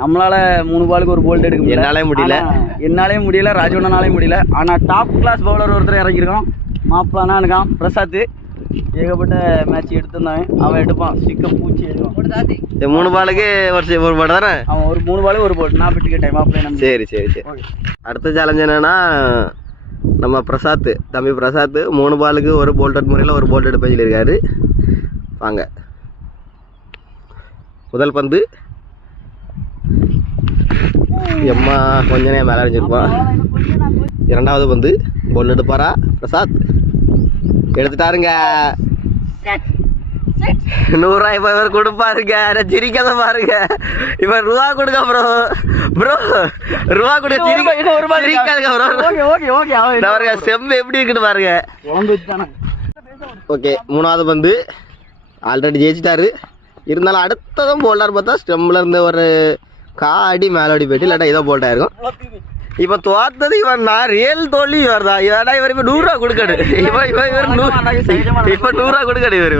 நம்மளால 3 பாலுக்கு ஒரு போல்ட் எடுக்க முடியல. என்னாலே முடியல, ராஜவண்ணனாலே முடியல. ஆனா டாப் கிளாஸ் பவுலர் ஒருத்தர் இறங்கியிருக்கான். மாப்பிளானா இருக்கான் பிரசாத். ஏகப்பட்ட மேட்ச் எடுத்திருந்தாங்க. அவன் எடுப்பான், சிக்க பூச்சி எடுப்பான். 3 பாலுக்கு ஒரு பால் தானே அவன். ஒரு 3 பாலுக்கு ஒரு போல்ட். நான் பிட்டு கேட்டேன் மாப்பிள்ளை. சரி சரி சரி. அடுத்த சேலஞ்ச் என்னன்னா, நம்ம பிரசாத், தம்பி பிரசாத் 3 பாலுக்கு ஒரு போல்ட் முறையில் ஒரு போல்ட் எடுப்பேன் சொல்லியிருக்காரு. வாங்க, முதல் பந்து எம்மா கொஞ்ச நேரம் மேலே அடிஞ்சிருப்பான். இரண்டாவது பந்து போல்ட் எடுப்பாரா பிரசாத்? எடுத்துட்டாருங்க. 100 ரூபாய் இப்ப இவர் கொடுப்பாருங்க. சிரிக்காத பாருங்க. இப்ப ரூபா கொடுக்க ப்ரோ. ரூபா கொடுக்க சிரிக்காதுங்க ப்ரோ. செம்பு எப்படி இருக்குன்னு பாருங்க. ஓகே, மூணாவது பந்து ஆல்ரெடி ஜெயிச்சிட்டாரு. இருந்தாலும் அடுத்ததும் போல்டார் பார்த்தா ஸ்டெம்ல இருந்து ஒரு காடி மேலோடி போயிட்டு இல்லாட்டா ஏதோ போல்டா இருக்கும். இப்ப தோத்தது இவன். நான் ரியல் தோல்வி இவர் தான். இவர் இப்ப 100 ரூபா கொடுக்கடு. இப்ப 100 ரூபா கொடுக்கடு. இவர்